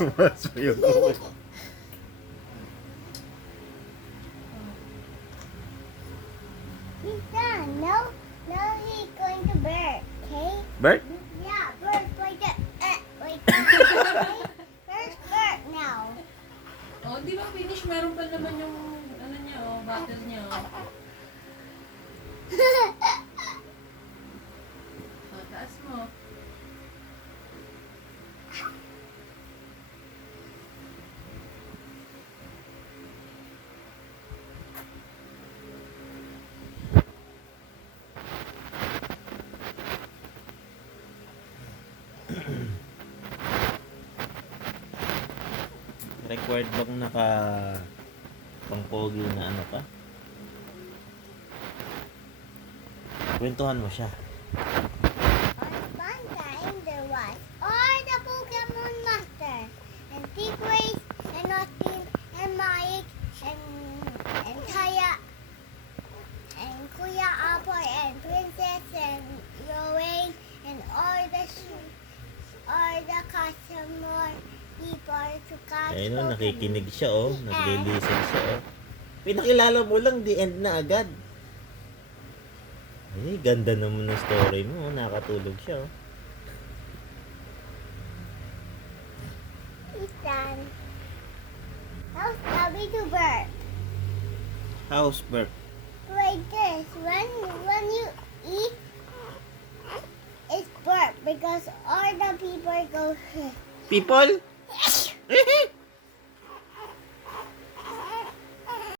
Mas pa yun. He's done. No, he's going to bird. Okay? Bert? Yeah, bird like that. Like that. Okay? First bird now. Oh, di ba finish? Meron pa naman yung ano niya, oh, bottle niya, oh. Oh, taas mo. Required bang naka pangpogi na ano pa? Kwentuhan mo siya. On one time there was all the Pokemon Master and Tigrees and Austin and Mike and Kaya and Kuya Apple and Princess and Rowan and all the customer people to catch Ayun o, Pokemon. nakikinig siya oh. Nagli-listen siya oh. Pinakilala mo lang, the end na agad. Ay, ganda naman ng story mo. Oh. Nakatulog siya oh. It's done. Now Stubby to bird. House Bert. Like this. When you eat, it's burp because all the people go. People?